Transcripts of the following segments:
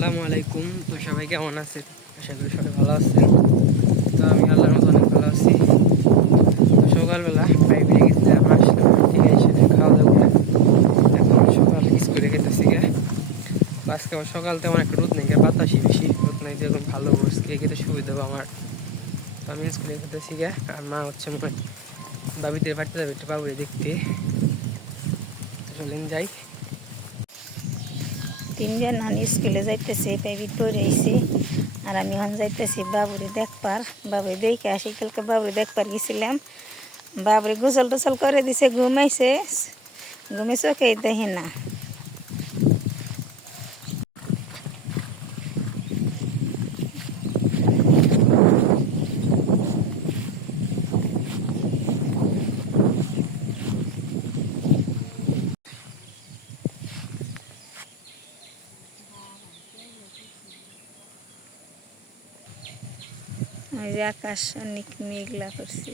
আসসালামু আলাইকুম। তো সবাই কেমন আছেন? আশা করি সবাই ভালো আছেন। তো আমি আল্লাহর মতো অনেক ভালো আছি। তো সকালবেলা প্রাইভেটে গেছিলাম, আসলাম ঠিক আছে, খাওয়া দাওয়া করে এখন সকাল স্কুলে খেতেছি গা। আজকে আমার সকাল তেমন একটা রোদ নেই, বাতাসি বেশি, রোদ নেই দেখুন ভালো বসে খেতে সুবিধা হবে আমার। তো আমি স্কুলে খেতেছি গা, আর মা হচ্ছে মনে হয় বাবিদের বাড়িতে যাবে একটু বাবুরে দেখতে। চলেন যাই। তিনজন নানি স্কুলে যাইতেছে, প্রাইভেট পড়ে আইছে। আর আমি এখন যাইতেছি বাবুরে দেখবার, বাবুরে দেখে আসি। কালকে বাবুরে দেখবার গেছিলাম, বাবুরে গোসল টোসল করে দিছে, ঘুমাইছে, ঘুমে চোখে দেখে না। ওই যে আকাশ অনেক মেঘলা করছে।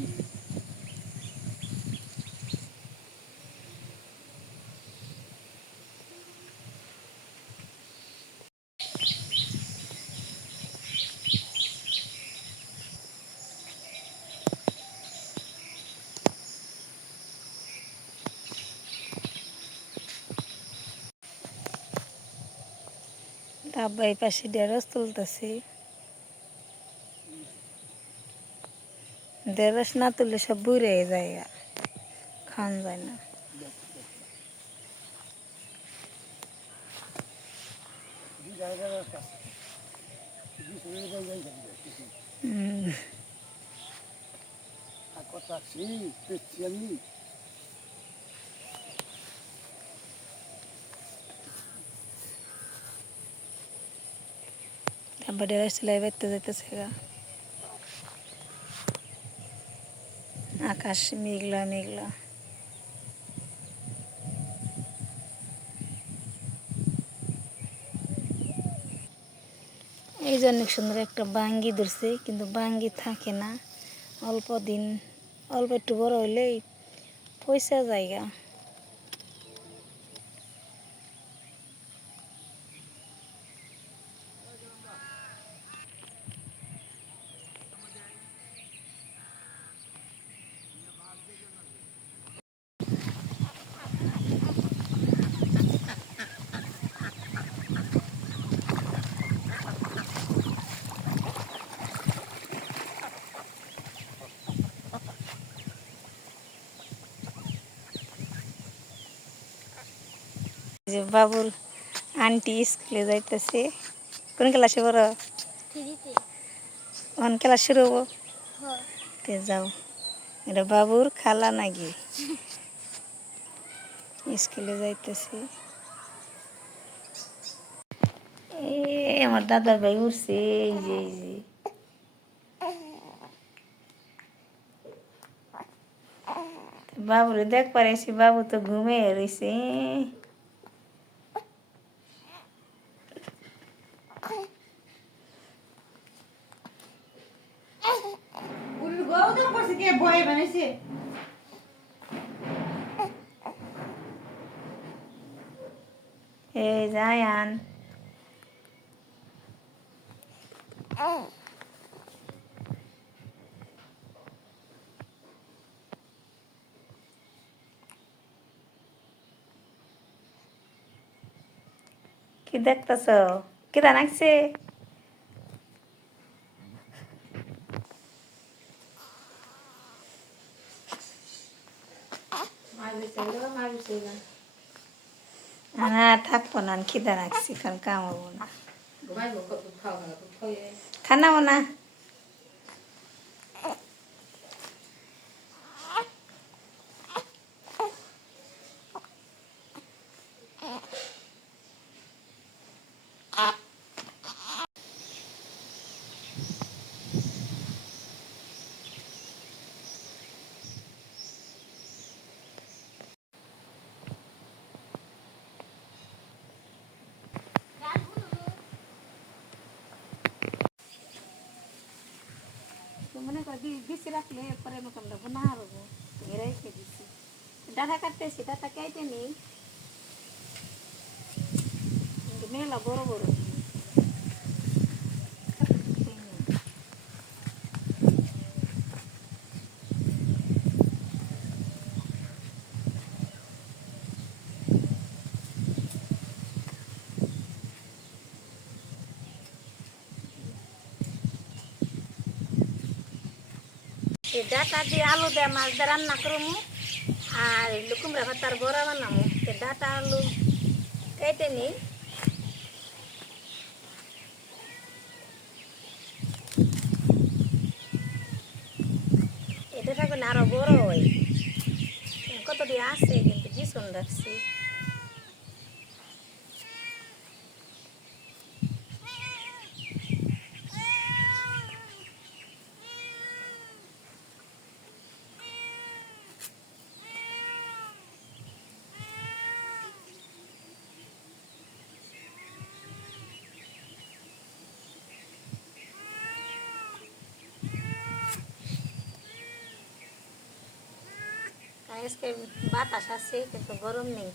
আব্বা এই পাশে ঢেঁড়স তুলতেছে। ঢেঁড়স না তুললে সব বুড়ে যায়, খাওয়ান যায় না। আব্বা ঢেঁড়স তুলাই বাইতে যাইতেছে গা। আকাশ মেঘলা মেঘলা। এই যে অনেক সুন্দর একটা বাঙ্গি ধরছে, কিন্তু বাঙ্গি থাকে না অল্প দিন, অল্প একটু বড় হইলেই পয়সা জায়গা। যে বাবুর আন্টি স্কুলে যাইতেছে। কোন ক্লাসে পড়ো? কোন ক্লাস শুরু হবো? তে যাও। এটা বাবুর খালা নাকি? স্কুলে যাইতেছে। আমার দাদার ভাই উঠছে, এই যে এই যে বাবুরে দেখ পারেছি, বাবু তো ঘুমিয়ে রয়েছে। এই জায়ান কি দেখতেছ? কেটা নাকছে? না থাকবো না, খিদা রাখছি, কারণ কামাবো না, খানাবো না। মনে কর দিছি রাখলে পরে মোকামটা না হারবো, রেখে দিছি। ডাটা কাটতেছি, ডাটা কেটে নিই, মেলা বড় বড়। এই ডাটা দিয়ে আলু দিয়ে মাছ দিয়ে রান্না করবো আর কুমড়া ভাতার বড়া বানাবো। ডাটা আলু কেটে নিই। এটা থাকবে আরো বড় হয়, কত দিয়ে আছে কিন্তু ভীষণ রাখছি। আজকে বাতাস আছে কিন্তু গরম নেই,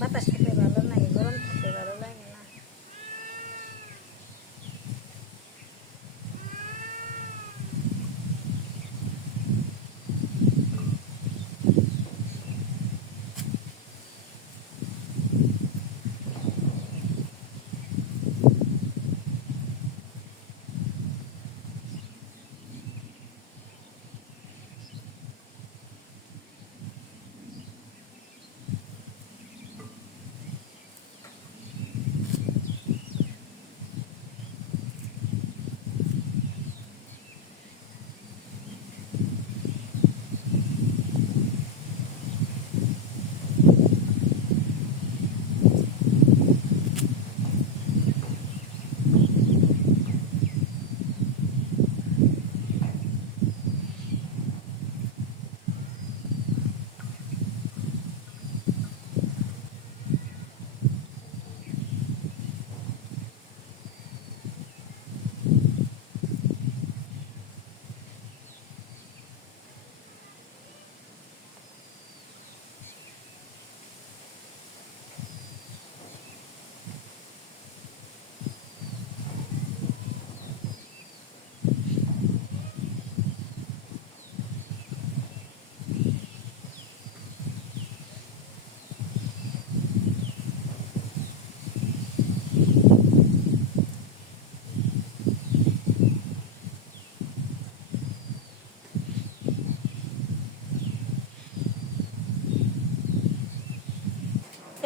বাতাস থাকলে ভালো লাগে, গরম থাকলে ভালো লাগে না।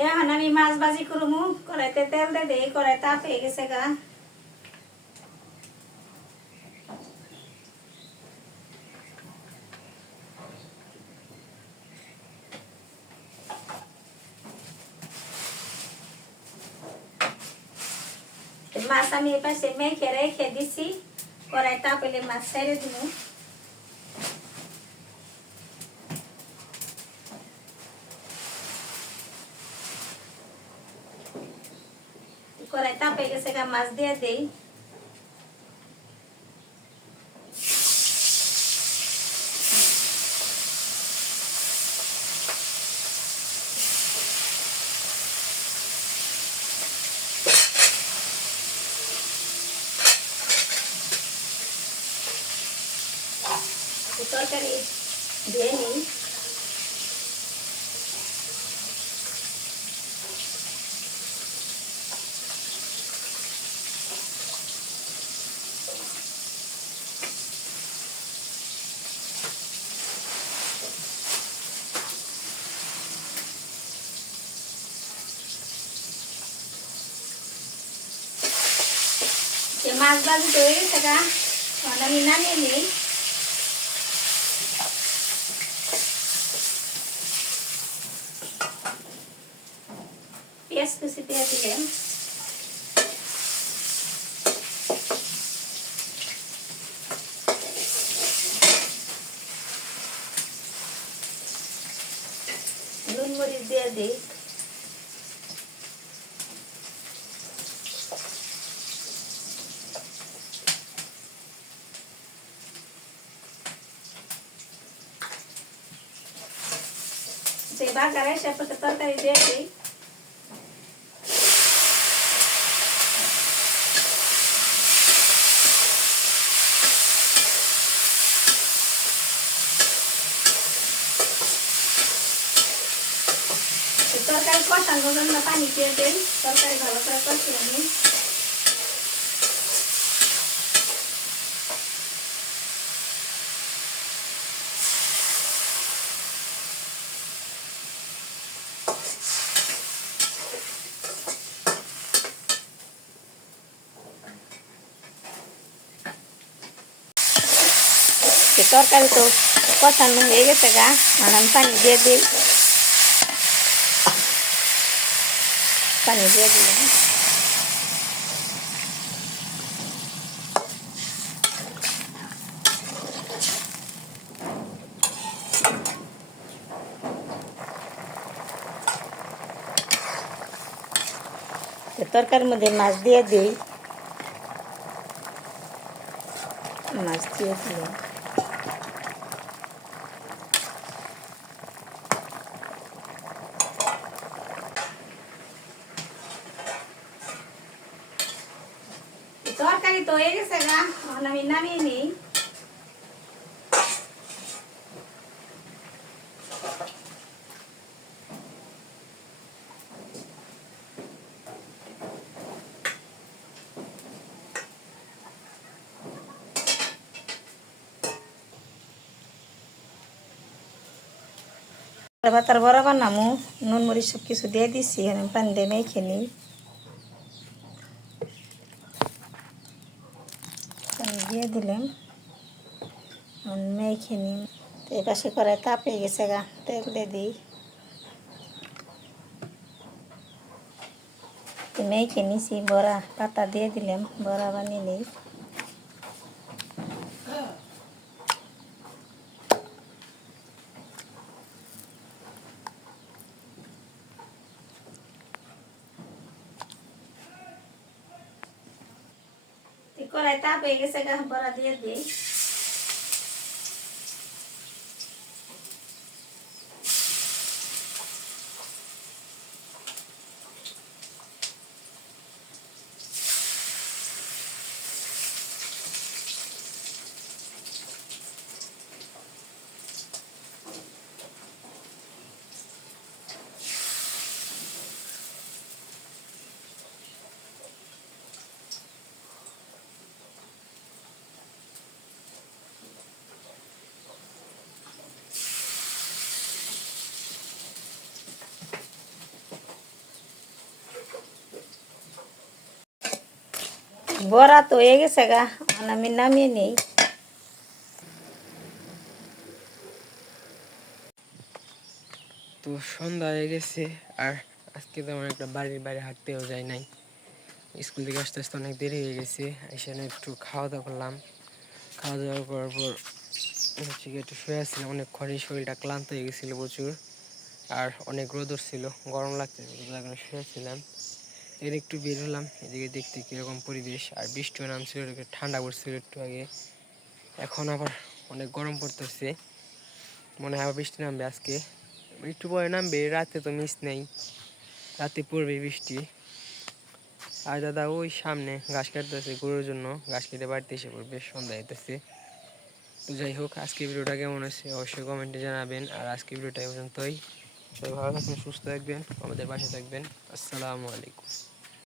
এখন আমি মাছ ভাজি করবো, কড়াইতে তেল দিয়ে দিই, কড়াই তাপ হয়ে গেছে গা। মাছ আমি এপাশে মেখে রেখে দিছি, কড়াই তাপ হলে মাছ ছেড়ে দিব। কড়াই তাপ হয়ে গেছে গা, মাছ দিয়ে দেই। তরকারি দিয়ে নিই। মাছ ভাজি তো হয়ে গেছে গা, আমি নামিয়ে নিই। পেঁয়াজ কুচি দিয়ে দিলাম। নুন মরিচ দিয়ে দিই। যে বাগারে সে তরকারি দিয়ে দিই। তরকারি কষানোর জন্য পানি দিয়ে দিই, তরকারি ভালো করে কষিয়ে নিই। তরকারি তো কষানো হয়ে গেছে গা, আর আমি পানি দিয়ে দিই। পানি দিয়ে দিলাম। তরকারির মধ্যে মাছ দিয়ে দিই। মাছ দিয়ে দিলাম। তরকারি তো হয়ে গেছে গা, এখন আমি নামিয়ে নিই। ভাতার বড়া বানামু, নুন মরিচ সব কিছু দিয়ে দিছি, আমি পানি দিয়ে মেখে নিই। পানি দিয়ে দিলাম, মেখে নিই। তো এই পাশে করে তাপে গেছে গা, তেল দিয়ে দিই। মেখে নিছি, বড়া পাতা দিয়ে দিলাম, বড়া বানিয়ে নিই। কড়াই তাপ হয়ে গেছে গা, বড়া দিয়ে দিই। বড়া তো হয়ে গেছে গা, আমি নামিয়ে নিই। তো সন্ধ্যা হয়ে গেছে, আর আজকে তো আমার একটা বাড়ির বাইরে হাঁটতেও যাই নাই। স্কুল থেকে আসতে আসতে অনেক দেরি হয়ে গেছে। এখানে একটু খাওয়া দাওয়া করলাম। খাওয়া দাওয়া করার পর হচ্ছে কি একটু শুয়ে আসছিলাম, অনেকক্ষণই শরীরটা ক্লান্ত হয়ে গেছিলো প্রচুর, আর অনেক রোদর ছিল, গরম লাগছে, শুয়েছিলাম। এর একটু বের হলাম এদিকে দেখতে কীরকম পরিবেশ, আর বৃষ্টিও নামছিল, ঠান্ডা পড়ছিল একটু আগে, এখন আবার অনেক গরম পড়তেছে। মনে হয় আবার বৃষ্টি নামবে আজকে, একটু পরে নামবে, রাতে তো মিস নেই, রাতে পড়বে বৃষ্টি। আর দাদা ওই সামনে ঘাস কাটতেছে গরুর জন্য, ঘাস কেটে বাড়িতে এসে পড়বে, সন্ধ্যা হইতেছে। তো যাই হোক, আজকে ভিডিওটা কেমন আছে অবশ্যই কমেন্টে জানাবেন, আর আজকে ভিডিওটা এই পর্যন্তই। সবাই ভালো থাকবেন, সুস্থ থাকবেন, আমাদের পাশে থাকবেন। আসসালামু আলাইকুম।